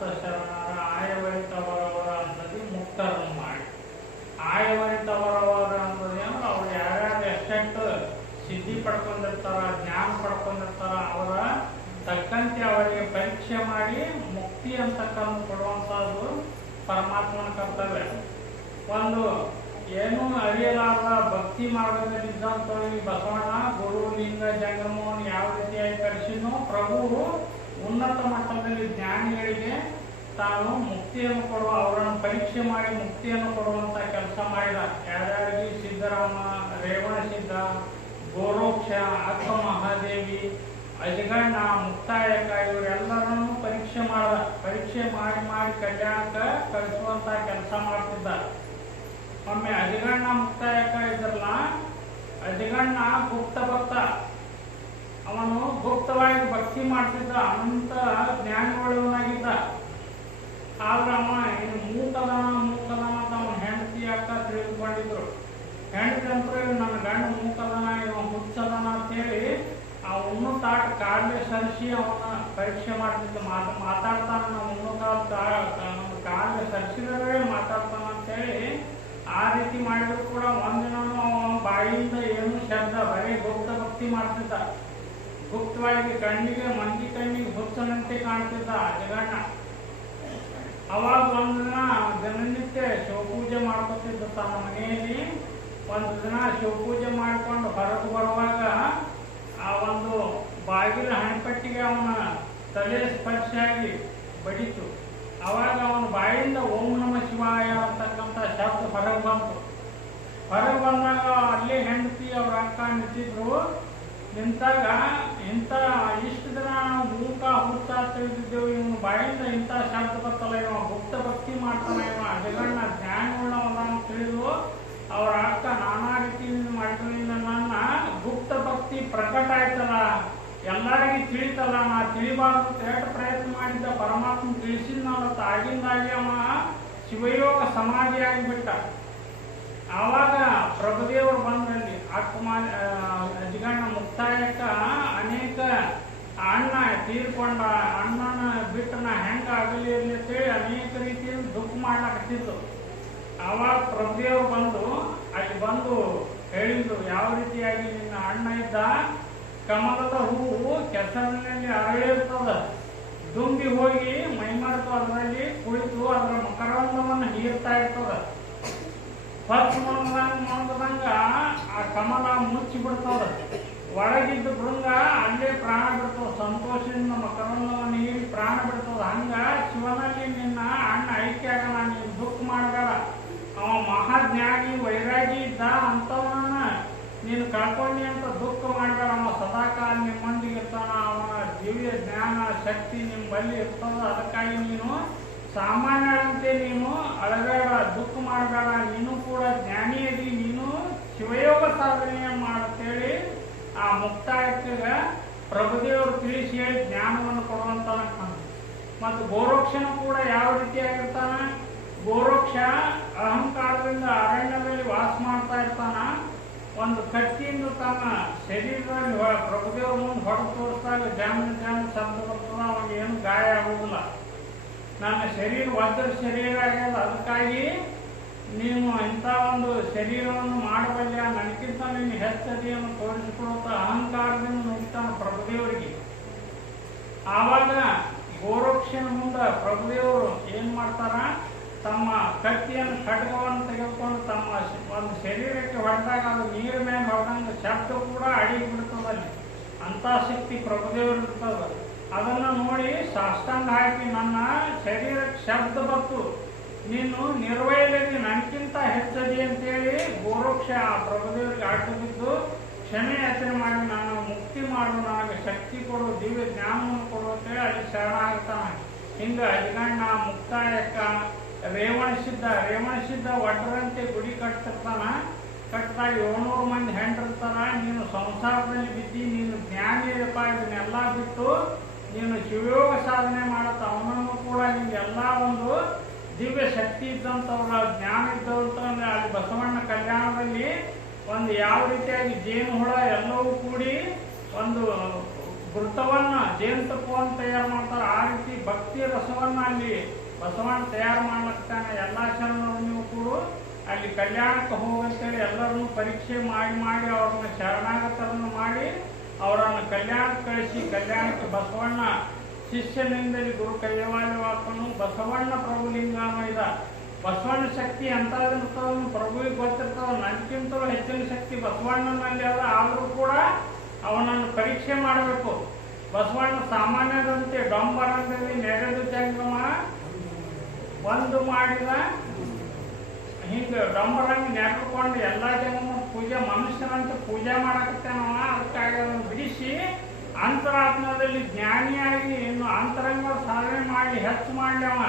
ಸಮಸ್ತ ಶರಣರ ಆಯವರಿತವರವರ ಅನ್ನೋದು ಮುಕ್ತರನ್ನು ಮಾಡಿ. ಆಯವರಿತವರವರ ಅನ್ನೋದು ಏನು? ಅವ್ರು ಯಾರ್ಯಾರು ಎಷ್ಟೆಂಟ್ ಸಿದ್ಧಿ ಪಡ್ಕೊಂಡಿರ್ತಾರ, ಜ್ಞಾನ ಪಡ್ಕೊಂಡಿರ್ತಾರ, ಅವರ ತಕ್ಕಂತೆ ಅವರಿಗೆ ಪರೀಕ್ಷೆ ಮಾಡಿ ಮುಕ್ತಿ ಅಂತಕ್ಕಂಥ ಕೊಡುವಂತಹದ್ದು ಪರಮಾತ್ಮನ ಕರ್ತವ್ಯ. ಒಂದು, ಏನು ಅರಿಯಲಾರ ಭಕ್ತಿ ಮಾರ್ಗದಲ್ಲಿದ್ದಂಥವ್ರಿಗೆ ಬಸವಣ್ಣ, ಗುರು, ಲಿಂಗ ಜಂಗಮವನ್ನು ಯಾವ ರೀತಿಯಾಗಿ ಕರೆಸಿನೋ ಪ್ರಭು ಉನ್ನತ ಮಟ್ಟದಲ್ಲಿ ಜ್ಞಾನಿಗಳಿಗೆ ತಾನು ಮುಕ್ತಿಯನ್ನು ಕೊಡುವ, ಅವರನ್ನು ಪರೀಕ್ಷೆ ಮಾಡಿ ಮುಕ್ತಿಯನ್ನು ಕೊಡುವಂತ ಕೆಲಸ ಮಾಡಿದ ಯಾರ್ಯಾರಿಗೆ? ಸಿದ್ದರಾಮ, ರೇವಣ ಸಿದ್ಧ, ಗೋರೋಕ್ಷ ಅಕ್ಕ ಮಹಾದೇವಿ ಅಜಗಣ್ಣ ಮುಕ್ತಾಯಕ, ಇವರೆಲ್ಲರನ್ನು ಪರೀಕ್ಷೆ ಮಾಡಿದ. ಪರೀಕ್ಷೆ ಮಾಡಿ ಮಾಡಿ ಕಲ್ಯಾಣಕ್ಕ ಕಳಿಸುವಂತ ಕೆಲಸ ಮಾಡ್ತಿದ್ದ ಒಮ್ಮೆ ಅಜಗಣ್ಣ ಮುಕ್ತಾಯಕ ಇದ್ರಲ್ಲ ಅಜಗಣ್ಣ ಗುಪ್ತ ಭಕ್ತ ಅವನು ಗುಪ್ತವಾಗಿ ಭಕ್ತಿ ಮಾಡ್ತಿದ್ದ, ಅನಂತ ಜ್ಞಾನಿಗಳವನಾಗಿದ್ದ ಆದ್ರೆ ಅವ ಇನ್ನು ಮೂಕದ ಮೂಕದ ಅಂತ ಅವನ ಹೆಂಡತಿ ಅಕ್ಕ ತಿಳಿದುಕೊಂಡಿದ್ರು ಹೆಂಡತಿ ಅಂತ ನನ್ನ ಗಂಡ ಮೂಕದನ ಇವ ಮುಚ್ಚದನ ಅಂತೇಳಿ ಆ ಉಣ್ಣು ತಾಟ ಸರಿಸಿ ಅವನ ಪರೀಕ್ಷೆ ಮಾಡ್ತಿದ್ದ. ಮಾತು ಮಾತಾಡ್ತಾನ ಉಣ್ಣು ಕಾಲ ನಮ್ಮ ಕಾಡಲೆ ಸರಿಸಿದ್ರೆ ಮಾತಾಡ್ತಾನ ಅಂತೇಳಿ ಆ ರೀತಿ ಮಾಡಿದ್ರು ಕೂಡ ಒಂದಿನ ಬಾಯಿಯಿಂದ ಏನು ಶಬ್ದ, ಬರೀ ಗುಪ್ತ ಭಕ್ತಿ ಮಾಡ್ತಿದ್ದ. ಗುಪ್ತವಾಗಿ ಕಣ್ಣಿಗೆ ಮಂದಿ ಕಣ್ಣಿಗೆ ಹುಚ್ಚನಂತೆ ಕಾಣ್ತಿದ್ದ ಜಗಣ್ಣ. ಅವಾಗ ಒಂದು ದಿನ ದಿನನಿತ್ಯ ಶಿವಪೂಜೆ ಮಾಡ್ಕೊತಿದ್ದ ತನ್ನ ಮನೆಯಲ್ಲಿ. ಒಂದು ದಿನ ಶಿವಪೂಜೆ ಮಾಡಿಕೊಂಡು ಹೊರಗೆ ಬರುವಾಗ ಆ ಒಂದು ಬಾಗಿಲ ಹಣಪಟ್ಟಿಗೆ ಅವನ ತಲೆ ಸ್ಪರ್ಶ ಆಗಿ ಬಡಿತು. ಅವಾಗ ಅವನ ಬಾಯಿಂದ ಓಂ ನಮ ಶಿವಾಯ ಅಂತಕ್ಕಂಥ ಶಬ್ದ ಹೊರಗೆ ಬಂತು. ಹೊರಗೆ ಬಂದಾಗ ಅಲ್ಲಿ ಹೆಂಡತಿ ಅವ್ರ ಅಕ್ಕ ನಿಂತಿದ್ರು ನಿಂತಾಗ ಇಂಥ ಇಷ್ಟು ದಿನ ಮೂಕ ಹುಚ್ಚ ತಿಳಿದಿದ್ದೆವು ಇವನು ಬಾಯಿಂದ ಇಂಥ ಶಾಂತ ಬರ್ತಲ್ಲ ಇವ ಗುಪ್ತ ಭಕ್ತಿ ಮಾಡ್ತಾನೆ ಇವ ಜಗಣ್ಣ ಜ್ಞಾನವುಳ್ಳವನ ಅಂತ ತಿಳಿದು ಅವರ ಅಕ್ಕ ನಾನಾ ರೀತಿಯಿಂದ ಮಾಡಿದ್ರಿಂದ ನನ್ನ ಗುಪ್ತ ಭಕ್ತಿ ಪ್ರಕಟ ಆಯ್ತಲ್ಲ, ಎಲ್ಲರಿಗೂ ತಿಳಿತಲ್ಲ, ನಾ ತಿಳಿಬಾರ್ದು ಎಷ್ಟು ಪ್ರಯತ್ನ ಮಾಡಿದ್ದ ಪರಮಾತ್ಮ ತಿಳಿಸಿದ್ನಲ್ಲ ಆಗಿಂದಾಗಿ ಅವ ಶಿವಯೋಗ ಸಮಾಧಿ ಬಿಟ್ಟ ಆವಾಗ ಪ್ರಭುದೇವರು ಬಂದಲ್ಲಿ ಅಕ್ಕಮಾನ ಜಿಗಣ್ಣ ಮುಕ್ತಾಯಕ್ಕ ಅನೇಕ ಅಣ್ಣ ತೀರ್ಕೊಂಡ, ಅಣ್ಣನ ಬಿಟ್ಟು ನಾ ಹೆಂಗ ಆಗಲಿ ಇರ್ಲಿ ಅಂತೇಳಿ ಅನೇಕ ರೀತಿಯಿಂದ ದುಃಖ ಮಾಡ್ಲಾಕತ್ತಿತ್ತು. ಅವಾಗ ಪ್ರಭುದೇವ್ ಬಂದು, ಅಲ್ಲಿ ಬಂದು ಹೇಳಿದ್ರು ಯಾವ ರೀತಿಯಾಗಿ ನಿನ್ನ ಅಣ್ಣ ಇದ್ದ? ಕಮಲದ ಹೂವು ಕೆಸರಿನಲ್ಲಿ ಅರಳಿರ್ತದ. ದುಂಬಿ ಹೋಗಿ ಮೈಮರೆತು ಅದರಲ್ಲಿ ಕುಳಿತು ಅದರ ಮಕರಂದವನ್ನು ಹೀರ್ತಾ ಇರ್ತದ. ಆ ಕಮಲ ಮುಚ್ಚಿ ಬಿಡ್ತಾವ್ರ. ಒಳಗಿದ್ದ ಭೃಂಗ ಅಲ್ಲೇ ಪ್ರಾಣ ಬಿಡ್ತಾವ ಸಂತೋಷದಿಂದ ಕರಂದವ್ ನೀ ಪ್ರಾಣ ಬಿಡ್ತದ ಹಂಗ ಶಿವನಲ್ಲಿ ನಿನ್ನ ಅಣ್ಣ ಐಕ್ಯ ಆಗಲ್ಲ ನೀನು ದುಃಖ ಮಾಡಬೇಡ. ಅವ ಮಹಾಜ್ಞಾನಿ, ವೈರಾಗಿ ಇದ್ದ ಅಂತವನ್ನ ನೀನು ಕಳ್ಕೊಂಡಿ ಅಂತ ದುಃಖ ಮಾಡಬೇಡ. ಅವ ಸದಾಕಾಲ ನಿಮ್ಮೊಂದಿಗೆ ಇರ್ತಾನ. ಅವನ ದಿವ್ಯ ಜ್ಞಾನ, ಶಕ್ತಿ ನಿಮ್ಮ ಬಳಿ ಇರ್ತದ. ಅದಕ್ಕಾಗಿ ನೀನು ಸಾಮಾನ್ಯರಂತೆ ನೀನು ಅಳಬೇಡ, ದುಃಖ ಮಾಡಬೇಡ. ನೀನು ಕೂಡ ಜ್ಞಾನಿ ಸಾಧನೆಯ ಮಾಡಂತೇಳಿ ಆ ಮುಕ್ತಾಯಕ್ಕೆ ಪ್ರಭುದೇವರು ತಿಳಿಸಿ ಹೇಳಿ ಜ್ಞಾನವನ್ನು ಕೊಡುವಂತಾನ ಮತ್ತು ಗೋರಕ್ಷನ ಕೂಡ ಯಾವ ರೀತಿಯಾಗಿರ್ತಾನ? ಗೋರಕ್ಷ ಅಹಂಕಾರದಿಂದ ಅರಣ್ಯದಲ್ಲಿ ವಾಸ ಮಾಡ್ತಾ ಇರ್ತಾನ. ಒಂದು ಕತ್ತಿಯಿಂದ ತನ್ನ ಶರೀರದಲ್ಲಿ ಪ್ರಭುದೇವ್ರ ಮುಂದೆ ಹೊಡೆದು ತೋರಿಸಿದಾಗ ಜಾಮ ಜಾಮ ಶಬ್ದ ಬರ್ತದ ಅವನಿಗೆ ಏನು ಗಾಯ ಆಗುವುದಿಲ್ಲ ನನ್ನ ಶರೀರ ವಜ್ರ ಶರೀರ ಆಗ್ಯದ. ಅದಕ್ಕಾಗಿ ನೀನು ಇಂಥ ಒಂದು ಶರೀರವನ್ನು ಮಾಡಬಲ್ಲ ನನಗಿಂತ ನೀನು ಹೆಚ್ಚದಿಯನ್ನು ತೋರಿಸಿಕೊಳ್ಳುತ್ತಾ ಅಹಂಕಾರದಿಂದ ನುಗ್ತಾನೆ ಪ್ರಭುದೇವರಿಗೆ. ಆವಾಗ ಗೋರಕ್ಷನ ಮುಂದೆ ಪ್ರಭುದೇವರು ಏನ್ ಮಾಡ್ತಾರ? ತಮ್ಮ ಕತ್ತಿಯನ್ನು ಖಡ್ಗವನ್ನು ತೆಗೆದುಕೊಂಡು ತಮ್ಮ ಒಂದು ಶರೀರಕ್ಕೆ ಹೊಡೆದಾಗ ಅದು ನೀರ ಮೇಲೆ ಹೊಡೆದಂಗೆ ಶಬ್ದ ಕೂಡ ಅಡಿಗೆ ಬಿಡ್ತದಲ್ಲಿ ಅಂಥ ಶಕ್ತಿ ಪ್ರಭುದೇವರು ಇರ್ತದೆ. ಅದನ್ನ ನೋಡಿ ಸಾಷ್ಟಾಂಗ ಹಾಕಿ, ನನ್ನ ಶರೀರಕ್ಕೆ ಶಬ್ದ ಬಂತು. ನೀನು ನಿರ್ವಯದಲ್ಲಿ ನನಗಿಂತ ಹೆಚ್ಚದಿ ಅಂತೇಳಿ ಗೋರೋಕ್ಷ ಆ ಪ್ರಭುದೇವರಿಗೆ ಆಟು ಬಿದ್ದು ಕ್ಷಮೆ ಯಾಚನೆ ಮಾಡಿ ನಾನು ಮುಕ್ತಿ ಮಾಡು, ನನಗೆ ಶಕ್ತಿ ಕೊಡು, ದಿವ್ಯ ಜ್ಞಾನವನ್ನು ಕೊಡು ಅಂತೇಳಿ ಅಲ್ಲಿ ಶರಣಾಗ್ತಾನೆ ಹಿಂಗೆ ಅಜಗಣ್ಣ ಮುಕ್ತಾಯಕ್ಕ ರೇವಣ ಸಿದ್ಧ ರೇವಣ ಸಿದ್ಧ ಒಡ್ರಂತೆ ಗುಡಿ ಕಟ್ತಿರ್ತಾನ ಕಟ್ಟಿದಾಗ ಏಳ್ನೂರು ಮಂದಿ ಹೆಂಡ್ರಿರ್ತಾರ ನೀನು ಸಂಸಾರದಲ್ಲಿ ಬಿದ್ದಿ, ನೀನು ಜ್ಞಾನ ಇರಪ್ಪ ಇದನ್ನೆಲ್ಲ ಬಿಟ್ಟು ನೀನು ಶಿವಯೋಗ ಸಾಧನೆ ಮಾಡುತ್ತ, ಅವನನ್ನು ಕೂಡ ನಿಮ್ಗೆಲ್ಲ ಒಂದು ದಿವ್ಯ ಶಕ್ತಿ ಇದ್ದಂಥವ್ರ ಜ್ಞಾನ ಇದ್ದವಂತಂದ್ರೆ ಅಲ್ಲಿ ಬಸವಣ್ಣ ಕಲ್ಯಾಣದಲ್ಲಿ ಒಂದು ಯಾವ ರೀತಿಯಾಗಿ ಜೇನು ಹುಳ ಎಲ್ಲವೂ ಕೂಡಿ ಒಂದು ವೃತ್ತವನ್ನ ಜೇನುತುಪ್ಪವನ್ನು ತಯಾರು ಮಾಡ್ತಾರೆ. ಆ ರೀತಿ ಭಕ್ತಿ ರಸವನ್ನ ಅಲ್ಲಿ ಬಸವಣ್ಣ ತಯಾರು ಮಾಡ್ಲಕ್ತಾನೆ ಎಲ್ಲಾ ಶರಣರನ್ನು ಕೂಡ, ಅಲ್ಲಿ ಕಲ್ಯಾಣಕ್ಕೆ ಹೋಗಂತೇಳಿ ಎಲ್ಲರನ್ನು ಪರೀಕ್ಷೆ ಮಾಡಿ ಮಾಡಿ ಅವ್ರನ್ನ ಶರಣಾಗತರನ್ನು ಮಾಡಿ, ಅವರನ್ನು ಕಲ್ಯಾಣಕ್ಕೆ ಕಳಿಸಿ, ಕಲ್ಯಾಣಕ್ಕೆ ಬಸವಣ್ಣ ಶಿಷ್ಯನಿಂದಲೇ ಗುರು ಕೈವಾಲ್ಯವಾಪನು ಬಸವಣ್ಣ ಪ್ರಭುಲಿಂಗಾನು ಇದ. ಬಸವಣ್ಣ ಶಕ್ತಿ ಅಂತದನ್ನು ಪ್ರಭುವಿಗೆ ಗೊತ್ತಿರ್ತಾವ. ನನಗಿಂತಲೂ ಹೆಚ್ಚಿನ ಶಕ್ತಿ ಬಸವಣ್ಣನಲ್ಲಿ ಅದ. ಆದರೂ ಕೂಡ ಅವನನ್ನು ಪರೀಕ್ಷೆ ಮಾಡಬೇಕು. ಬಸವಣ್ಣ ಸಾಮಾನ್ಯದಂತೆ ಡೊಂಬರಂದಲ್ಲಿ ನೆರೆದು ಜಂಗಮ ಒಂದು ಮಾಡಿದ ಹಿಂಗೆ ಡೊಂಬರಂಗ ನೆರೆದುಕೊಂಡು ಎಲ್ಲ ಜಂಗಮ ಪೂಜೆ ಮನುಷ್ಯನಂತೆ ಪೂಜೆ ಮಾಡಕತ್ತೇನವ? ಅದಕ್ಕಾಗಿ ಅದನ್ನು ಬಿಡಿಸಿ ಅಂತರಾತ್ಮದಲ್ಲಿ ಜ್ಞಾನಿಯಾಗಿ ಇನ್ನು ಅಂತರಂಗ ಸಾಧನೆ ಮಾಡಿ, ಹೆಚ್ಚು ಮಾಡ್ಯವ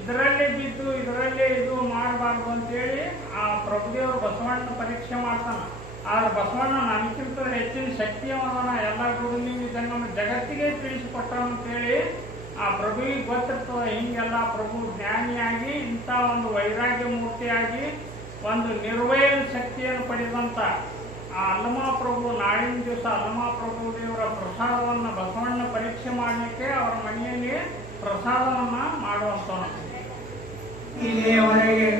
ಇದರಲ್ಲೇ ಬಿದ್ದು, ಇದರಲ್ಲೇ ಇದು ಮಾಡಬಾರ್ದು ಅಂತೇಳಿ ಆ ಪ್ರಭುದೇವರು ಬಸವಣ್ಣ ಪರೀಕ್ಷೆ ಮಾಡ್ತಾನ. ಆದ್ರೆ ಬಸವಣ್ಣ ನನಗಿಂತ ಹೆಚ್ಚಿನ ಶಕ್ತಿ ಅವನ ಎಲ್ಲ ಗುರು ನೀವು ಇದನ್ನು ಜಗತ್ತಿಗೆ ಅಂತೇಳಿ ಆ ಪ್ರಭುವಿಗೆ ಗೊತ್ತಿರ್ತದ. ಹಿಂಗೆಲ್ಲ ಪ್ರಭು ಜ್ಞಾನಿಯಾಗಿ, ಇಂಥ ಒಂದು ವೈರಾಗ್ಯ ಮೂರ್ತಿಯಾಗಿ, ಒಂದು ನಿರ್ವಯನ ಶಕ್ತಿಯನ್ನು ಪಡೆದಂತ ಆ ಪ್ರಭು ನಾಳಿನ ದಿವಸ ಪ್ರಭು ದೇವರ ಪ್ರಸಾದವನ್ನು ಬಸವಣ್ಣ ಪರೀಕ್ಷೆ ಮಾಡಲಿಕ್ಕೆ ಅವರ ಮನೆಯಲ್ಲಿ ಪ್ರಸಾದವನ್ನ ಮಾಡುವಂತವನು ಇಲ್ಲಿಯವರೆಗೆ